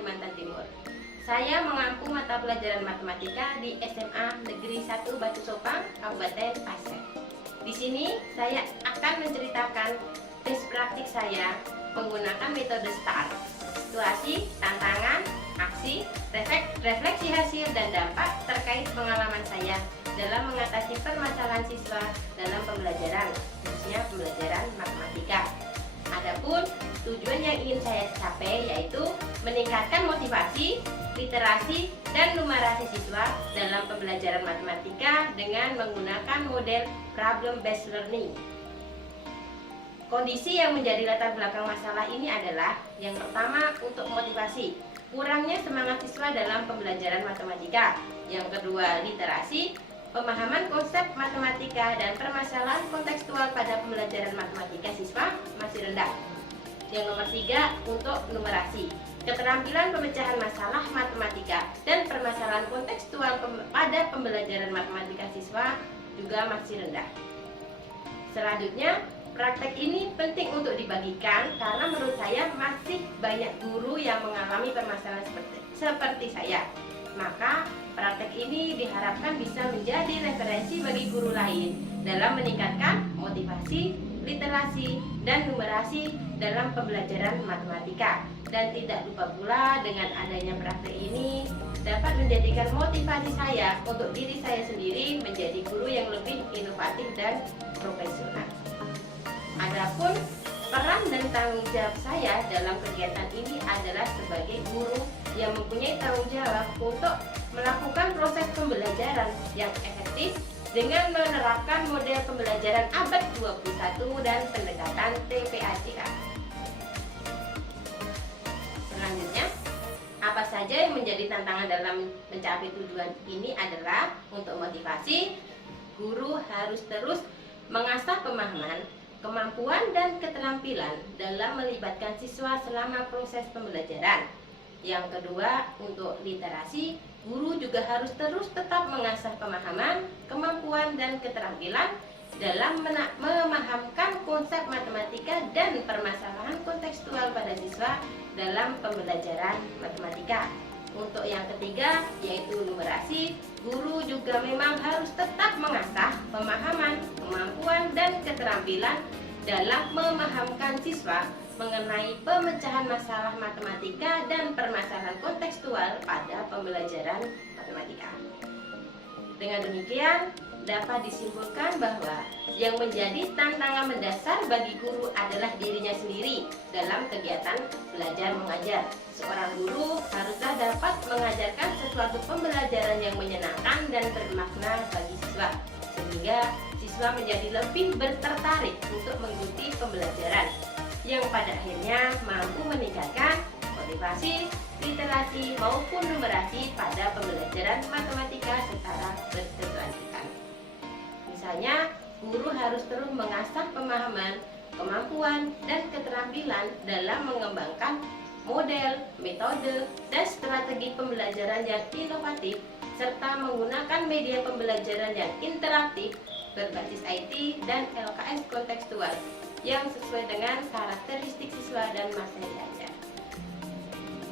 Kalimantan Timur. Saya mengampu mata pelajaran matematika di SMA Negeri 1 Batu Sopang, Kabupaten Pasir. Di sini saya akan menceritakan tes praktik saya menggunakan metode STAR. Situasi, tantangan, aksi, refleksi hasil, dan dampak terkait pengalaman saya dalam mengatasi permasalahan siswa dalam pembelajaran, khususnya pembelajaran matematika. Adapun tujuan yang ingin saya capai yaitu meningkatkan motivasi, literasi, dan numerasi siswa dalam pembelajaran matematika dengan menggunakan model problem based learning. Kondisi yang menjadi latar belakang masalah ini adalah yang pertama untuk motivasi, kurangnya semangat siswa dalam pembelajaran matematika. Yang kedua, literasi, pemahaman konsep matematika dan permasalahan kontekstual pada pembelajaran matematika siswa masih rendah. Yang nomor tiga, untuk numerasi, keterampilan pemecahan masalah matematika dan permasalahan kontekstual pada pembelajaran matematika siswa juga masih rendah. Selanjutnya, praktek ini penting untuk dibagikan karena menurut saya masih banyak guru yang mengalami permasalahan seperti saya. Maka praktek ini diharapkan bisa menjadi referensi bagi guru lain dalam meningkatkan motivasi, literasi, dan numerasi dalam pembelajaran matematika. Dan tidak lupa pula dengan adanya praktek ini dapat menjadikan motivasi saya untuk diri saya sendiri menjadi guru yang lebih inovatif dan profesional. Adapun peran dan tanggung jawab saya dalam kegiatan ini adalah sebagai guru yang mempunyai tanggung jawab untuk melakukan proses pembelajaran yang efektif dengan menerapkan model pembelajaran abad 21 dan pendekatan TPACA. Selanjutnya, apa saja yang menjadi tantangan dalam mencapai tujuan ini adalah untuk motivasi, guru harus terus mengasah pemahaman, kemampuan dan keterampilan dalam melibatkan siswa selama proses pembelajaran. Yang kedua, untuk literasi, guru juga harus terus tetap mengasah pemahaman, kemampuan dan keterampilan dalam memahamkan konsep matematika dan permasalahan kontekstual pada siswa dalam pembelajaran matematika. Untuk yang ketiga, yaitu numerasi, guru juga memang harus tetap mengasah pemahaman, kemampuan, dan keterampilan dalam memahamkan siswa mengenai pemecahan masalah matematika dan permasalahan kontekstual pada pembelajaran matematika. Dengan demikian, dapat disimpulkan bahwa yang menjadi tantangan mendasar bagi guru adalah dirinya sendiri dalam kegiatan belajar mengajar. Seorang guru haruslah dapat mengajarkan sesuatu pembelajaran yang menyenangkan dan bermakna bagi siswa, sehingga siswa menjadi lebih tertarik untuk mengikuti pembelajaran, yang pada akhirnya mampu meningkatkan motivasi, literasi maupun numerasi pada pembelajaran matematika secara berkelanjutan. Misalnya, guru harus terus mengasah pemahaman, kemampuan, dan keterampilan dalam mengembangkan model, metode, dan strategi pembelajaran yang inovatif, serta menggunakan media pembelajaran yang interaktif, berbasis IT, dan LKS kontekstual yang sesuai dengan karakteristik siswa dan materi ajar.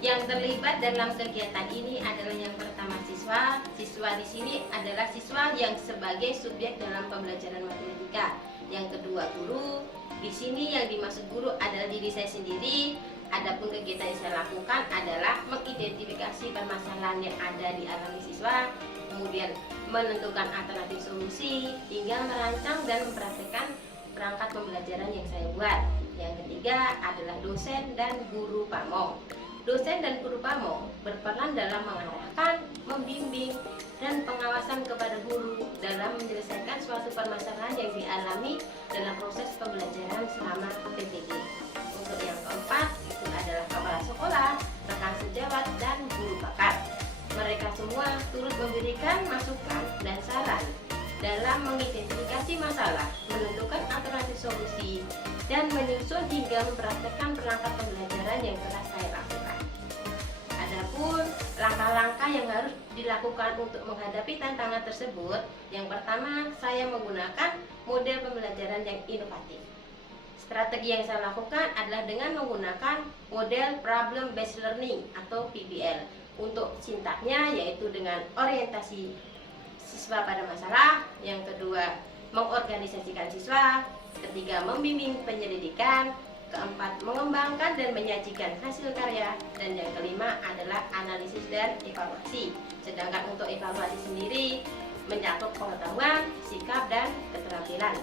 Yang terlibat dalam kegiatan ini adalah yang pertama siswa. Siswa di sini adalah siswa yang sebagai subjek dalam pembelajaran matematika. Yang kedua guru. Di sini yang dimaksud guru adalah diri saya sendiri. Adapun kegiatan yang saya lakukan adalah mengidentifikasi permasalahan yang ada di alami siswa, kemudian menentukan alternatif solusi, hingga merancang dan mempraktikkan perangkat pembelajaran yang saya buat. Yang ketiga adalah dosen dan guru pamong. Dosen dan guru pamong berperan dalam mengarahkan, membimbing, dan pengawasan kepada guru dalam menyelesaikan suatu permasalahan yang dialami dalam proses pembelajaran selama PPG. Untuk yang keempat, itu adalah kepala sekolah, rekan sejawat, dan guru bakar. Mereka semua turut memberikan masukan dan saran dalam mengidentifikasi masalah, menentukan alternatif solusi, dan menyusun hingga mempraktekkan perangkat pembelajaran yang telah saya lakukan. Adapun langkah-langkah yang harus dilakukan untuk menghadapi tantangan tersebut, yang pertama saya menggunakan model pembelajaran yang inovatif. Strategi yang saya lakukan adalah dengan menggunakan model problem based learning atau PBL. Untuk sintaknya yaitu dengan orientasi siswa pada masalah, yang kedua mengorganisasikan siswa, ketiga membimbing penyelidikan, keempat mengembangkan dan menyajikan hasil karya, dan yang kelima adalah analisis dan evaluasi. Sedangkan untuk evaluasi sendiri mencakup pengetahuan, sikap, dan keterampilan.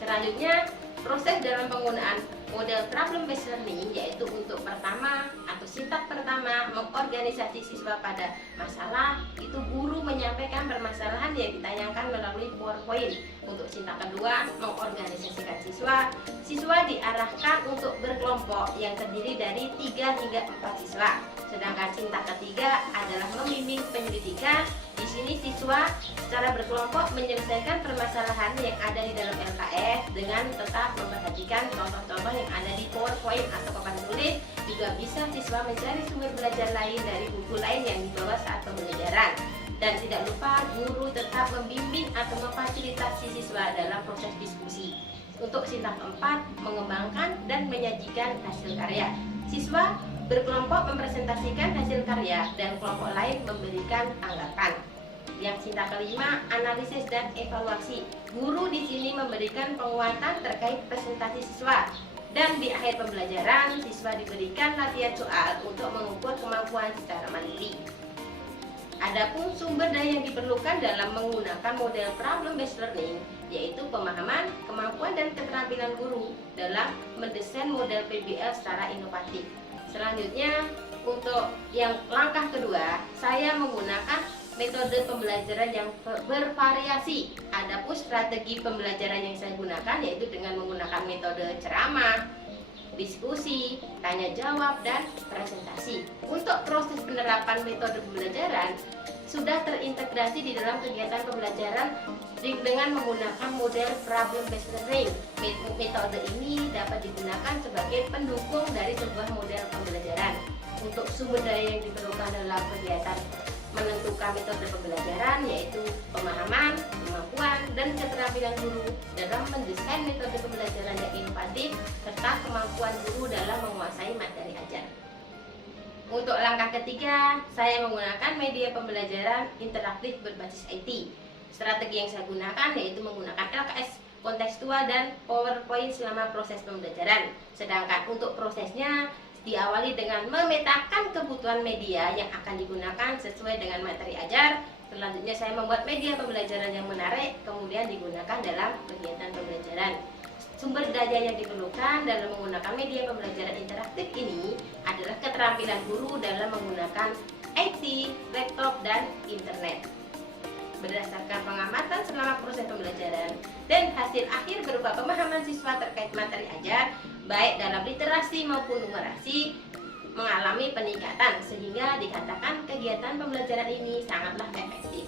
Selanjutnya, proses dalam penggunaan model problem based learning yaitu untuk pertama atau sintak pertama mengorganisasi siswa pada masalah, itu guru menyampaikan permasalahan yang ditayangkan melalui PowerPoint. Untuk sintak kedua mengorganisasikan siswa, siswa diarahkan untuk berkelompok yang terdiri dari 3 hingga 4 siswa. Sedangkan sintak ketiga adalah membimbing penyelidikan. Di sini siswa secara berkelompok menyelesaikan permasalahan yang ada di dalam LKS dengan tetap memperhatikan contoh-contoh yang ada di PowerPoint atau papan tulis. Juga bisa siswa mencari sumber belajar lain dari buku lain yang dibawa saat pembelajaran. Dan tidak lupa guru tetap membimbing atau memfasilitasi siswa dalam proses diskusi. Untuk sintak keempat, mengembangkan dan menyajikan hasil karya. Siswa berkelompok mempresentasikan hasil karya dan kelompok lain memberikan tanggapan. Yang sintak kelima, analisis dan evaluasi. Guru di sini memberikan penguatan terkait presentasi siswa. Dan di akhir pembelajaran, siswa diberikan latihan soal untuk mengukur kemampuan secara mandiri. Adapun sumber daya yang diperlukan dalam menggunakan model problem based learning yaitu pemahaman, kemampuan, dan keterampilan guru dalam mendesain model PBL secara inovatif. Selanjutnya, untuk yang langkah kedua, saya menggunakan metode pembelajaran yang bervariasi. Adapun strategi pembelajaran yang saya gunakan yaitu dengan menggunakan metode ceramah, diskusi, tanya jawab, dan presentasi. Untuk proses penerapan metode pembelajaran sudah terintegrasi di dalam kegiatan pembelajaran dengan menggunakan model problem based learning. Metode ini dapat digunakan sebagai pendukung dari sebuah model pembelajaran. Untuk sumber daya yang diperlukan dalam kegiatan menentukan metode pembelajaran yaitu pemahaman, kemampuan, dan keterampilan guru dalam mendesain metode pembelajaran yang inovatif serta kemampuan guru dalam menguasai materi ajar. Untuk langkah ketiga, saya menggunakan media pembelajaran interaktif berbasis IT. Strategi yang saya gunakan yaitu menggunakan LKS kontekstual dan PowerPoint selama proses pembelajaran. Sedangkan untuk prosesnya diawali dengan memetakan kebutuhan media yang akan digunakan sesuai dengan materi ajar. Selanjutnya saya membuat media pembelajaran yang menarik, kemudian digunakan dalam kegiatan pembelajaran. Sumber daya yang diperlukan dalam menggunakan media pembelajaran interaktif ini adalah keterampilan guru dalam menggunakan IT, laptop, dan internet. Berdasarkan pengamatan selama proses pembelajaran dan hasil akhir berupa pemahaman siswa terkait materi ajar, baik dalam literasi maupun numerasi, mengalami peningkatan sehingga dikatakan kegiatan pembelajaran ini sangatlah efektif.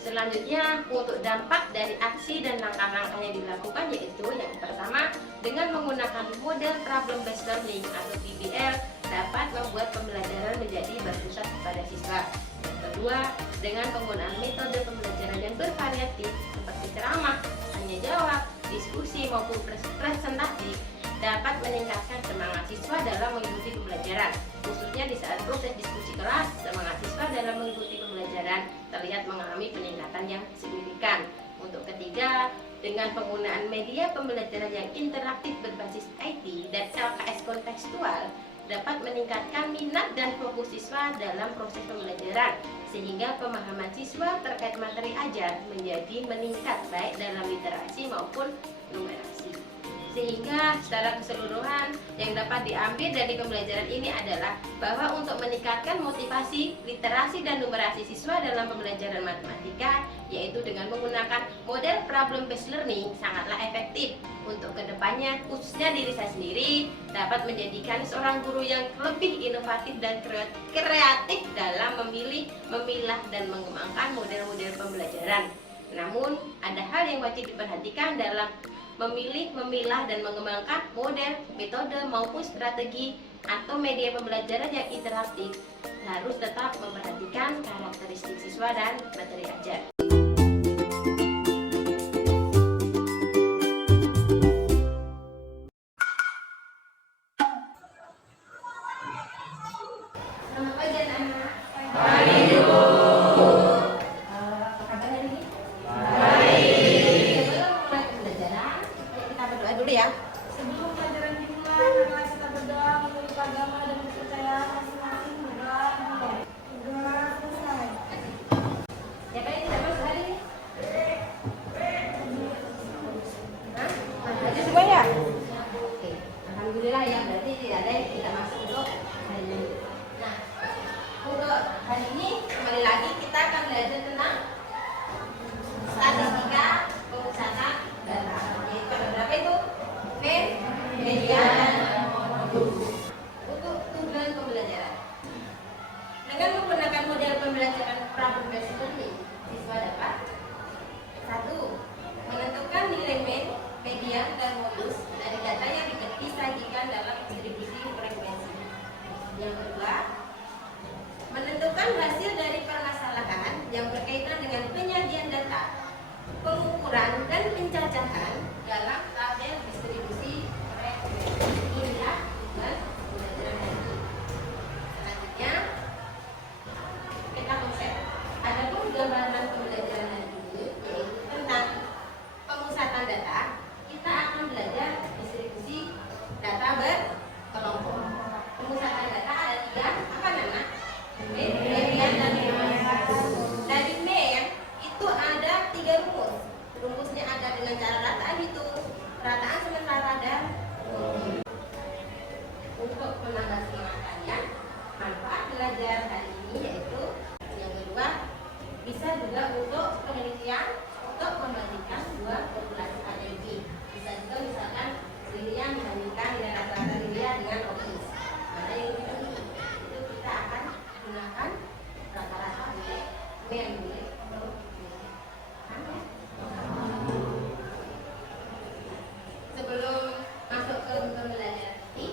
Selanjutnya, untuk dampak dari aksi dan langkah-langkah yang dilakukan yaitu yang pertama, dengan menggunakan model problem based learning atau PBL dapat membuat pembelajaran menjadi berpusat pada siswa. Yang kedua, dengan penggunaan metode pembelajaran yang bervariatif seperti ceramah, tanya jawab, diskusi maupun presentasi dapat meningkatkan semangat siswa dalam mengikuti pembelajaran. Khususnya di saat proses diskusi kelas, semangat siswa dalam mengikuti pembelajaran terlihat mengalami peningkatan yang signifikan. Untuk ketiga, dengan penggunaan media pembelajaran yang interaktif berbasis IT dan LKS kontekstual dapat meningkatkan minat dan fokus siswa dalam proses pembelajaran sehingga pemahaman siswa terkait materi ajar menjadi meningkat baik dalam literasi maupun numerasi. Sehingga secara keseluruhan yang dapat diambil dari pembelajaran ini adalah bahwa untuk meningkatkan motivasi, literasi, dan numerasi siswa dalam pembelajaran matematika yaitu dengan menggunakan model problem based learning sangatlah efektif. Untuk kedepannya, khususnya diri saya sendiri dapat menjadikan seorang guru yang lebih inovatif dan kreatif dalam memilih, memilah, dan mengembangkan model-model pembelajaran. Namun, ada hal yang wajib diperhatikan dalam memilih, memilah, dan mengembangkan model, metode, maupun strategi atau media pembelajaran yang interaktif harus tetap memperhatikan karakteristik siswa dan materi ajar. Selamat pagi anak-anak. Pagi, Ibu. Apa kabar hari ini? Baik. Sebelum mulai pembelajaran, ayo kita berdoa dulu ya. Sebelum pelajaran dimulai, marilah kita berdoa menurut agama dan kepercayaan masing-masing. Berdoa dimulai. Berdoa selesai. Ya kalian tidak masuk hari ini? Hah? Masuk semua ya? Oke. Alhamdulillah ya, berarti tidak ada yang tidak masuk untuk hari ini. Nah, untuk hari ini kembali lagi kita akan belajar tentang statistika pemusatan data. Yaitu ada berapa itu? Media dan untuk tujuan pembelajaran. Dengan menggunakan model pembelajaran pra-pembelajaran seperti siswa dapat 1. Menentukan nilai median dan modus dari data yang disajikan dalam distribusi frekuensi. Yang kedua, menentukan hasil dari permasalahan yang berkaitan dengan penyajian data, pengukuran dan pencacahan dalam tabel distribusi frekuensi. Inilah tujuan pembelajaran hari ini. Selanjutnya, kita konsep. Adapun gambaran pembelajaran hari ini yaitu tentang pemusatan data. Kita akan belajar distribusi data berkelompok. Pemusatan data ada 3, apa Nana? Median dan modus. Dari MEM itu ada 3 rumus. Rumusnya ada dengan cara rataan hitung, rataan sementara dan untuk menambah semangat kalian, manfaat belajar hari ini yaitu yang kedua, bisa juga untuk penelitian untuk membandingkan dua populasi ADG. Bisa juga misalkan Lilia membandingkan nilai rata-rata Lilia dengan Opus. Mana yang lebih tinggi? Itu kita akan gunakan rata-rata nilai MEM. Sebelum masuk ke pembelajaran ini,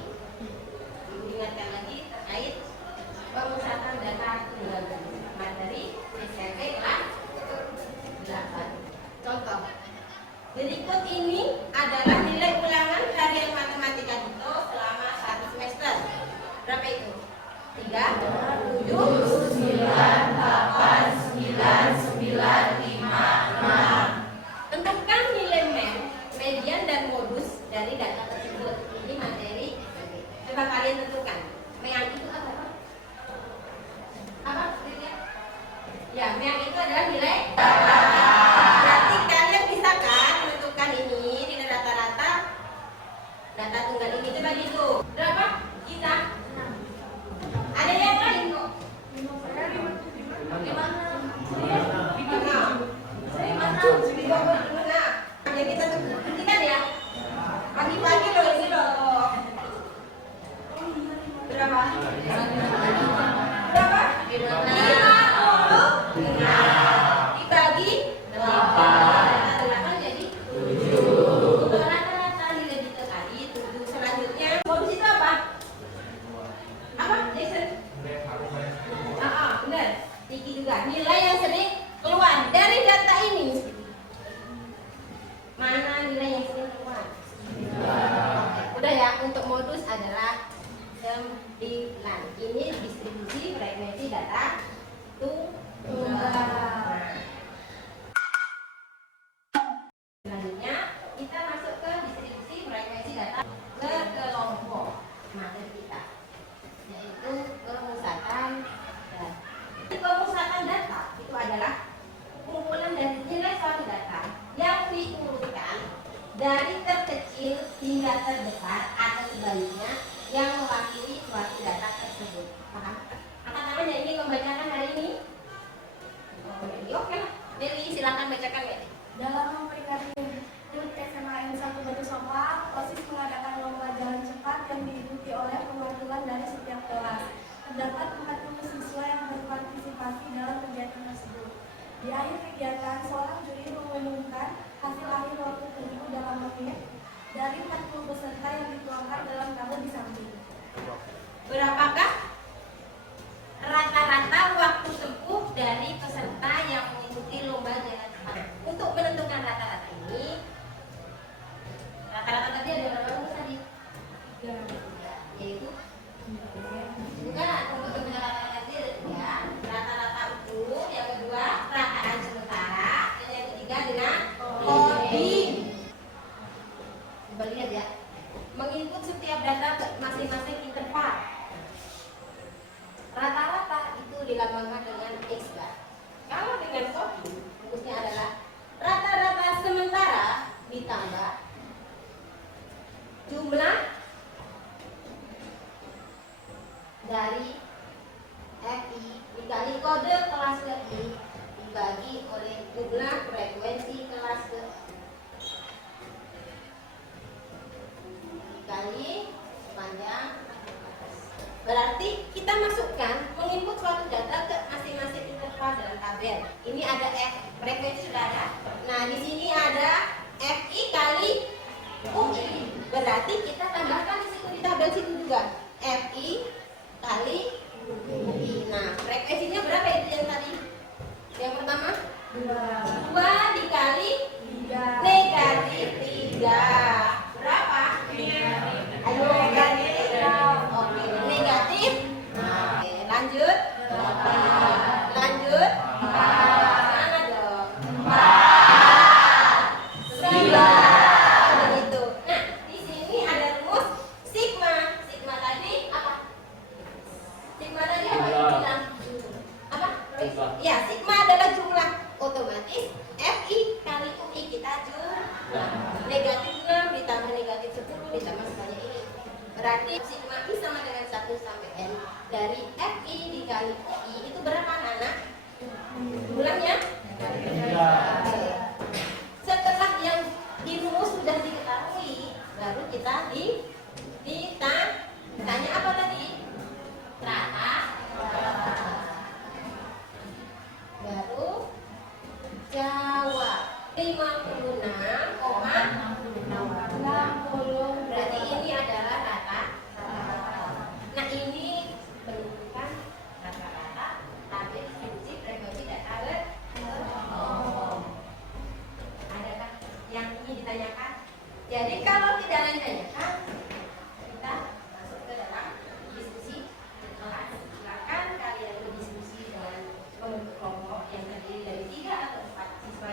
diingatkan lagi terkait pemusatan data tunggal materi SMP kelas 8. Contoh, berikut ini adalah nilai ulangan harian matematika Dito selama 1 semester. Berapa itu? 3, 7, 9, 8, 9, 9, 5, 6. Tentukan nilai median dan modus dari data tersebut. Ini materi SMP. Coba kalian tentukan. Mean itu apa? Apa? Ya, mean itu adalah nilai data. Berarti kalian bisa kan menentukan ini nilai rata-rata data tunggal ini. Coba gitu. Berapa? Kita? Ada yang lain kok? 56. Ya kita buktikan ya. Pagi-pagi loh ini loh. Berapa? Berapa? 56 dibagi 8 jadi 7. Untuk rata-rata nilai dikali 7. Selanjutnya modus itu apa? Apa? Jason? Benar. Tinggi juga. Nilai yang sering keluar dari data ini. Mana nilai yang sering keluar? Udah ya, untuk modus adalah 9. Ini distribusi frekuensi data tunggal. Selanjutnya kita masuk ke distribusi frekuensi data berkelompok materi kita, yaitu pemusatan data. Pemusatan data itu adalah kumpulan dari nilai suatu data yang diurutkan dari terkecil hingga terdekat atau sebaliknya yang mewakili suatu data tersebut. Paham? Apa namanya ini membacakan hari ini? Oke lah. Dewi silakan bacakan ya. Dalam memperingati HUT SMA N1 Batu Sokla, OSIS mengadakan lomba jalan cepat yang diikuti oleh perwakilan dari setiap kelas. Terdapat 40 siswa yang berpartisipasi dalam kegiatan tersebut. Di akhir kegiatan, seorang juri mengumumkan hasil akhir waktu tempuh dalam menit dari 40 peserta yang dituangkan dalam tabel di samping. Berapakah rata-rata waktu tempuh dari peserta yang mengikuti lomba jalan cepat? Untuk menentukan rata-rata ini, rata-rata tadi ada berapa rumus tadi? 3, yaitu bukan untuk menentukan rata-rata dilambangkan dengan X bar. Kalau dengan kopi, rumusnya adalah rata-rata sementara ditambah jumlah dari FI dikali kode kelas ke I dibagi oleh jumlah frekuensi kelas ke dikali panjang. Berarti kita masukkan menginput suatu data ke masing-masing interval dalam tabel. Ini ada F, frekuensi sudah ada. Nah, di sini ada FI kali UI. Berarti kita tambahkan di situ di tabel situ juga. FI kali UI. Nah, frekuensinya berapa itu yang tadi? Yang pertama? 2 dikali negatif 3. Berapa? Ayo negatif. Oke, negatif. Oke, lanjut. Lanjut. Sana dong. 9. Begitu. Nah, di sini ada rumus sigma. Sigma tadi apa? Sigma tadi apa yang bilang? Apa? Ya, sigma adalah jumlah. Otomatis FI kali UI kita jumlah. Negatif 6 ditambah negatif 10 ditambah sebanyak ini. Berarti sigma I sama dengan 1 sampai N dari FI dikali UI itu berapa anak-anak? Jumlahnya? Setelah yang di rumus sudah diketahui, baru kita ditanya apa tadi? Rata. Baru jawab 56,60. Berarti ini adalah rata. Nah, ini menunjukkan rata-rata tapi distribusi frekuensi data adakah yang ingin ditanyakan? Jadi kalau tidak ada yang ditanyakan, kita masuk ke dalam diskusi kelas. Silakan kalian berdiskusi dengan membentuk kelompok yang terdiri dari 3 atau 4 siswa.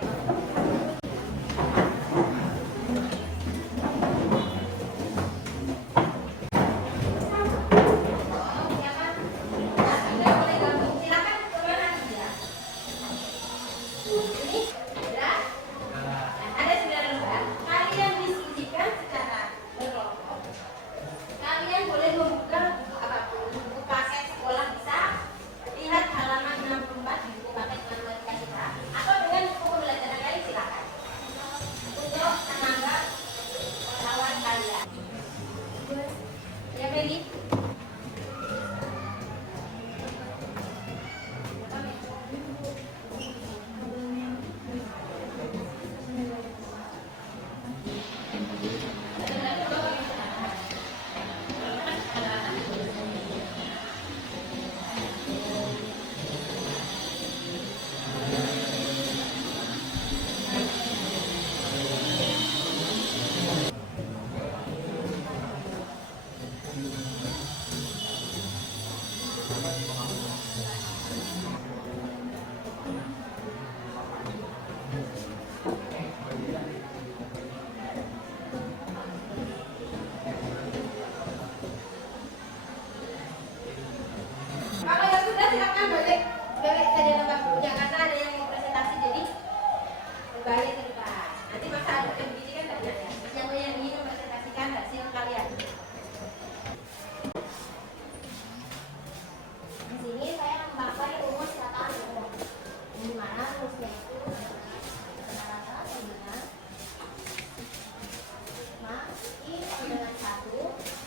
Kalau yang sudah silakan balik saja lengkap punya karena ada yang mau presentasi jadi kembali ke depan. Nanti masa ada begini kan banyak ya. Siapa yang ingin mempresentasikan hasil kalian? Di sini saya memakai rumus kata di mana rumusnya itu rata-rata dengan sigma I dengan 1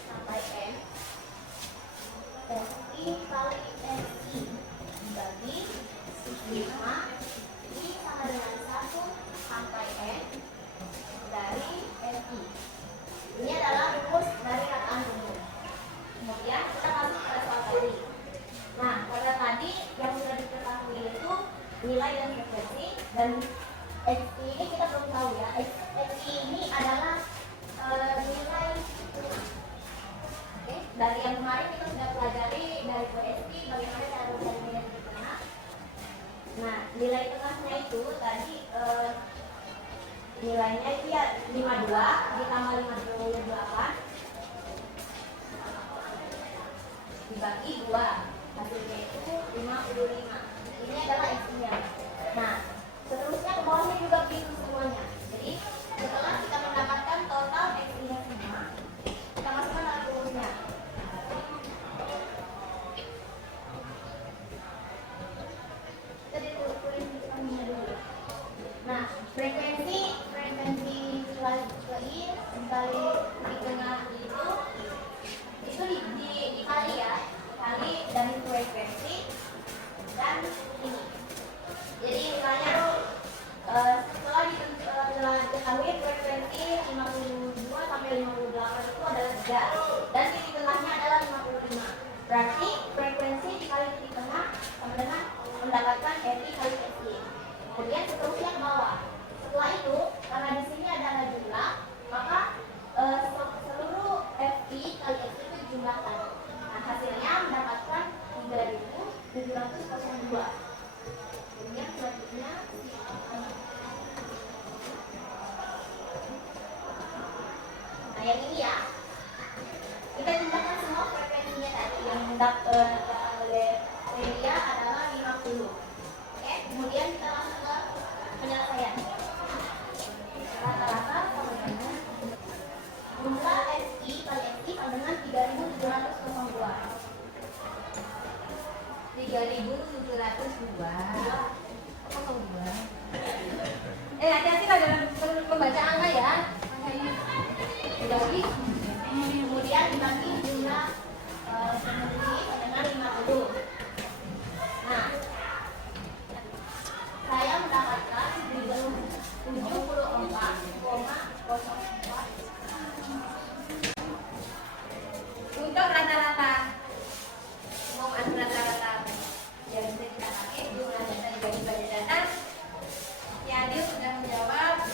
sampai N FI kali FI dibagi sigma I sama dengan 1 sampai N dari FI. Ini adalah rumus dari kataan rumus. Kemudian kita masuk ke soal tadi. Nah, pada tadi yang sudah diketahui itu nilai dan frekuensi, dan XI ini kita belum tahu ya. XI ini adalah nilai. Oke, dari yang kemarin kita sudah pelajari dari PSI bagaimana cara mencari nilai di tengah. Nah, nilai tengahnya itu tadi nilainya itu ya 52 ditambah 58 dibagi 2. hasilnya itu 55. Ini adalah X-nya. Nah, seterusnya ke bawahnya juga begitu semuanya. Jadi setelah kita mendapatkan total X-nya semua, kita masukkan dalam rumusnya. Kita ditulis dulu. Nah, frekuensi dikali di tengah itu dikali ya, dikali dari frekuensi dan ini. Jadi misalnya setelah diketahui frekuensi 52 sampai 58 itu adalah 3 dan titik tengahnya adalah 55. Berarti frekuensi dikali titik tengah sama dengan mendapatkan FI kali SI. Kemudian seterusnya ke bawah. Setelah itu, karena di sini ada jumlah, maka seluruh FI kali SI itu dijumlahkan. Nah, hasilnya mendapatkan 3.702. Kemudian selanjutnya nah yang ini ya, kita jumlahkan semua frekuensinya tadi yang didapatkan oleh Media adalah 50. Oke, kemudian kita langsung ke penyelesaian. Rata-rata sama dengan jumlah SI kali SI sama dengan 3.702. 3.702. Hati-hati lah dalam membaca angka ya. Angka ini dibagi, kemudian dibagi jumlah penulis dengan 50. Nah, saya mendapatkan 74,04. Untuk rata-rata mau rata-rata yang bisa kita pakai jumlah data dibagi pada data. Yadil sudah menjawab.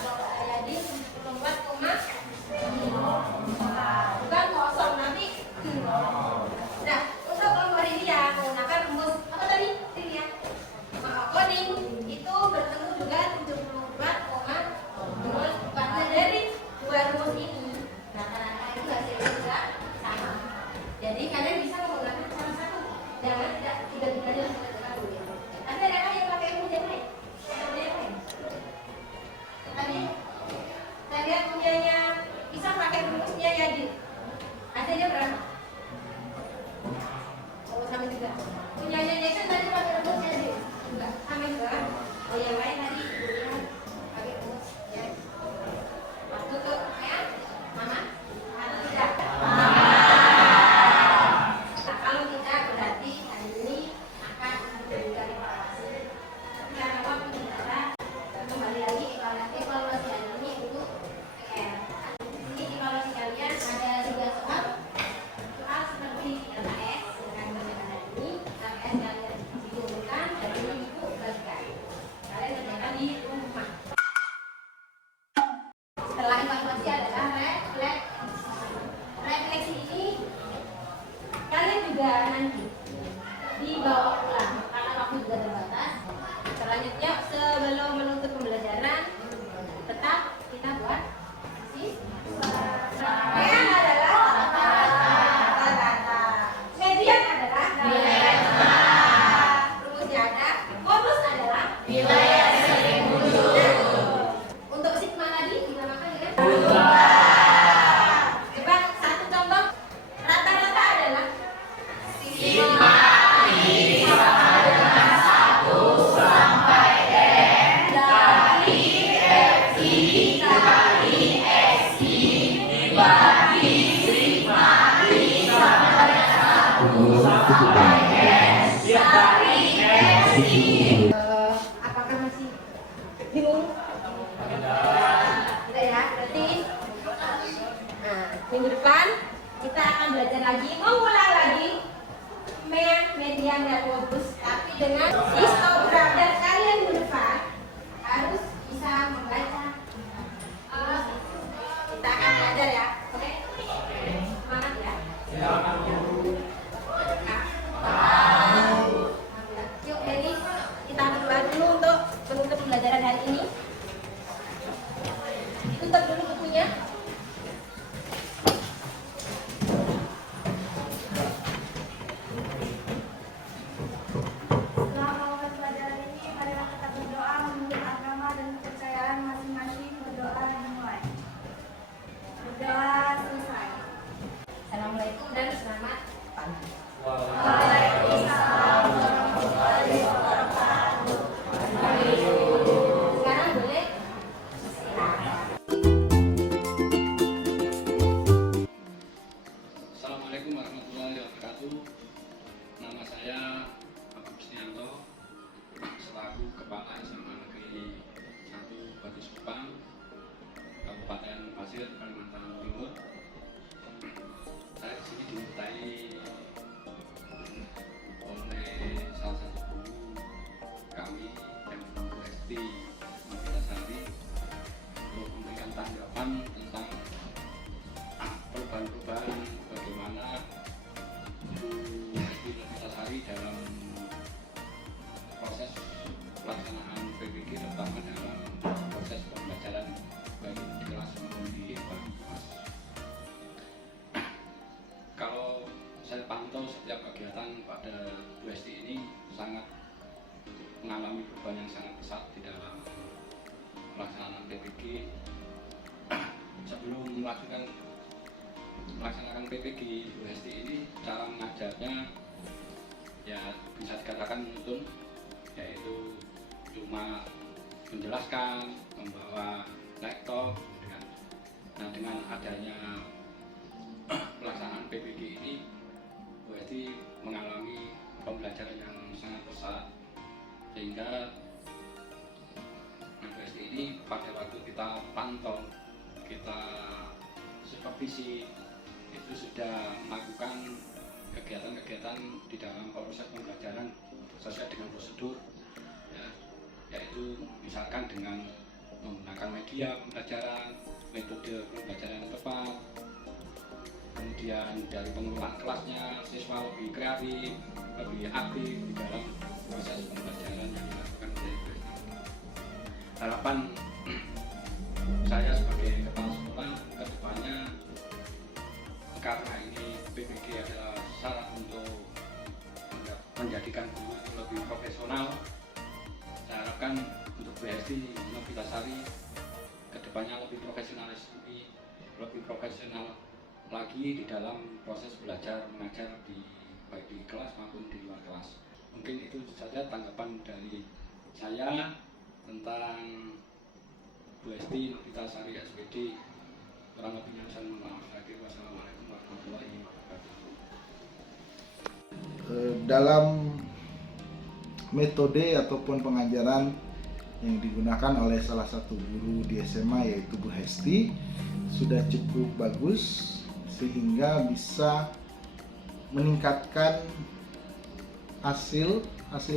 Yadil 94,5 bukan kosong nanti. Nah, untuk kelompok ini ya menggunakan rumus apa tadi? Ini ya. Maka coding itu bertemu juga 74,04. Nah, dari dua rumus ini rata-rata itu hasilnya juga sama. Jadi kalian bisa menggunakan salah satu. Jangan tidak tiga-tiganya menggunakan dulu. Tapi ada yang pakai rumus yang lain? Ada yang lain? Tadi saya lihat punyanya bisa pakai rumusnya Yadil. Hasilnya berapa? Oh, sama juga. Punyanya Jason tadi pakai rumusnya Yadil. Enggak, sama juga. Oh, yang lain tadi kemudian pakai rumus ya. Waktu ke ya, Mama? Atau tidak? Nah, kalau tidak berarti hari ini akan memberikan evaluasi. Tapi karena waktu tidak ada, kembali lagi evaluasi hari ini untuk PR. Ini evaluasi kalian ada 3 soal. Soal seperti LKS dengan bacaan hari ini. LKS kalian dikumpulkan dan ini ibu bagikan. Kalian kerjakan di rumah. Setelah evaluasi adalah refleksi ini kalian juga nanti dibawa pulang karena waktu juga terbatas. Selanjutnya sebelum menutup pembelajaran tetap kita buat yang adalah rata-rata. Median adalah nilai tengah. Rumusnya ada. Bonus adalah nilai yang sering muncul. Untuk sigma tadi dinamakan dengan coba satu contoh rata-rata adalah sigma I sama dengan 1 sampai N dari FI kali XI dibagi sigma I sama dengan 1 sampai N dari XI. Apakah masih bingung? Tidak ya, berarti minggu depan kita akan belajar lagi, mengulang lagi median dan modus, tapi dengan histogram. Dan kalian minggu depan harus bisa membaca. Kita akan belajar ya, oke? Semangat ya. Yuk, jadi kita berdoa dulu untuk penutup pembelajaran hari ini. Tutup dulu bukunya. Pasir, Kalimantan Timur. Saya di sini dimintai oleh salah satu guru kami yang berprestasi Novitasari untuk memberikan tanggapan tentang perubahan-perubahan bagaimana Bu Novitasari dalam proses pelaksanaan PPG, terutama dalam proses pembelajaran baik di kelas maupun di bangku kelas. Kalau saya pantau setiap kegiatan pada Bu Hesti ini sangat mengalami perubahan yang sangat pesat di dalam pelaksanaan PPG. Sebelum melaksanakan PPG, Bu Hesti ini cara mengajarnya ya bisa dikatakan monoton, yaitu cuma menjelaskan, membawa laptop. Nah, dengan adanya pelaksanaan PPG ini, Bu Hesti mengalami pembelajaran yang sangat pesat, sehingga Bu Hesti ini pada waktu kita pantau, kita supervisi, itu sudah melakukan kegiatan-kegiatan di dalam proses pembelajaran sesuai dengan prosedur, ya, yaitu misalkan dengan menggunakan media pembelajaran, metode pembelajaran yang tepat, kemudian dari pengelolaan kelasnya siswa lebih kreatif, lebih aktif di dalam proses pembelajaran yang dilakukan oleh Bu Hesti. Harapan saya sebagai kepala sekolah ke depannya, karena ini PPG adalah syarat untuk menjadikan guru lebih profesional, saya harapkan untuk Bu Hesti Novitasari ke depannya lebih profesional lagi di dalam proses belajar mengajar baik di kelas maupun di luar kelas. Mungkin itu saja tanggapan dari saya tentang Bu Hesti Novitasari SPD. Kurang lebihnya saya mohon maaf. Wassalamualaikum warahmatullahi wabarakatuh. Dalam metode ataupun pengajaran yang digunakan oleh salah satu guru di SMA yaitu Bu Hesti sudah cukup bagus, sehingga bisa meningkatkan hasil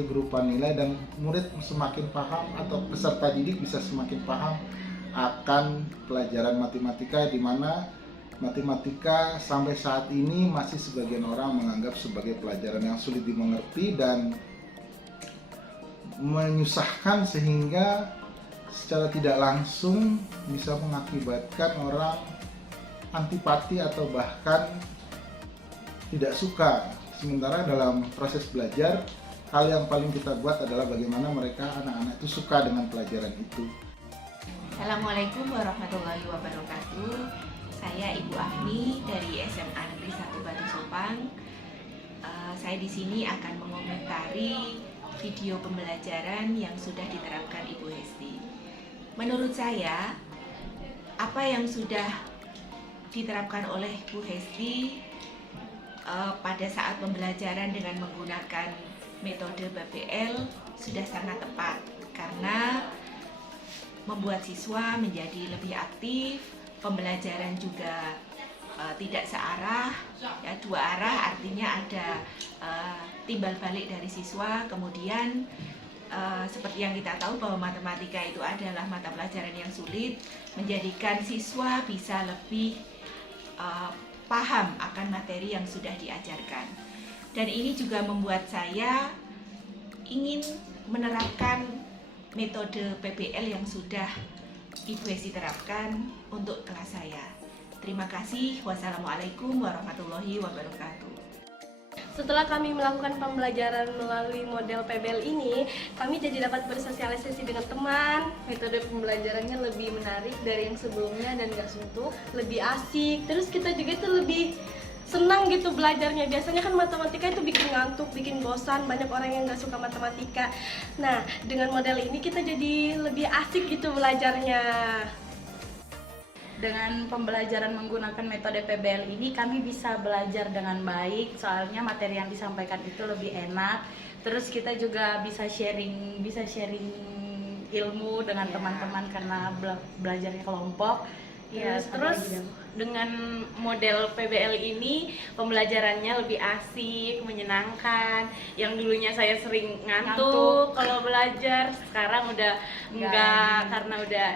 berupa nilai, dan murid semakin paham atau peserta didik bisa semakin paham akan pelajaran matematika, di mana matematika sampai saat ini masih sebagian orang menganggap sebagai pelajaran yang sulit dimengerti dan menyusahkan, sehingga secara tidak langsung bisa mengakibatkan orang antipati atau bahkan tidak suka. Sementara dalam proses belajar, hal yang paling kita buat adalah bagaimana anak-anak itu suka dengan pelajaran itu. Assalamualaikum warahmatullahi wabarakatuh. Saya Ibu Afni dari SMA Negeri 1 Batu Sopang. Saya di sini akan mengomentari video pembelajaran yang sudah diterapkan Ibu Hesti. Menurut saya, apa yang sudah diterapkan oleh Bu Hesti pada saat pembelajaran dengan menggunakan metode BPL sudah sangat tepat, karena membuat siswa menjadi lebih aktif, pembelajaran juga tidak searah, ya, dua arah, artinya ada timbal balik dari siswa. Kemudian seperti yang kita tahu bahwa matematika itu adalah mata pelajaran yang sulit, menjadikan siswa bisa lebih paham akan materi yang sudah diajarkan. Dan ini juga membuat saya ingin menerapkan metode PBL yang sudah Ibu Hesti terapkan untuk kelas saya. Terima kasih. Wassalamualaikum warahmatullahi wabarakatuh. Setelah kami melakukan pembelajaran melalui model PBL ini, kami jadi dapat bersosialisasi dengan teman. Metode pembelajarannya lebih menarik dari yang sebelumnya dan gak suntuk, lebih asik. Terus kita juga itu lebih senang gitu belajarnya. Biasanya kan matematika itu bikin ngantuk, bikin bosan, banyak orang yang gak suka matematika. Nah, dengan model ini kita jadi lebih asik gitu belajarnya. Dengan pembelajaran menggunakan metode PBL ini kami bisa belajar dengan baik, soalnya materi yang disampaikan itu lebih enak. Terus kita juga bisa sharing ilmu dengan teman-teman karena belajarnya kelompok. Ya, Terus apa terus lagi, Dam? dengan model PBL ini pembelajarannya lebih asik, menyenangkan. Yang dulunya saya sering ngantuk kalau belajar, sekarang udah enggak karena udah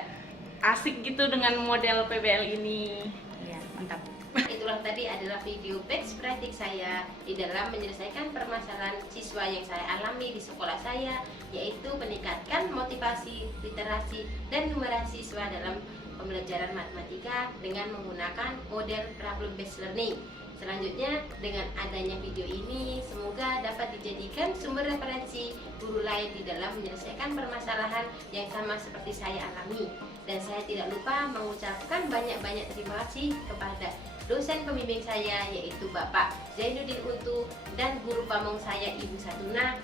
asik gitu dengan model PBL ini. Iya, mantap. Itulah tadi adalah video best practice saya di dalam menyelesaikan permasalahan siswa yang saya alami di sekolah saya, yaitu meningkatkan motivasi, literasi, dan numerasi siswa dalam pembelajaran matematika dengan menggunakan model problem based learning. Selanjutnya, dengan adanya video ini, semoga dapat dijadikan sumber referensi guru lain di dalam menyelesaikan permasalahan yang sama seperti saya alami. Dan saya tidak lupa mengucapkan banyak-banyak terima kasih kepada dosen pembimbing saya, yaitu Bapak Zainuddin Untu, dan guru pamong saya Ibu Satuna,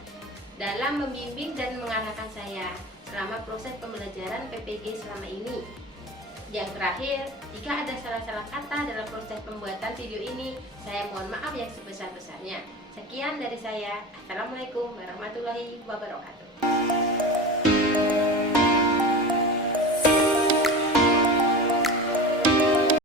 dalam membimbing dan mengarahkan saya selama proses pembelajaran PPG selama ini. Yang terakhir, jika ada salah-salah kata dalam proses pembuatan video ini, saya mohon maaf yang sebesar-besarnya. Sekian dari saya. Assalamualaikum warahmatullahi wabarakatuh.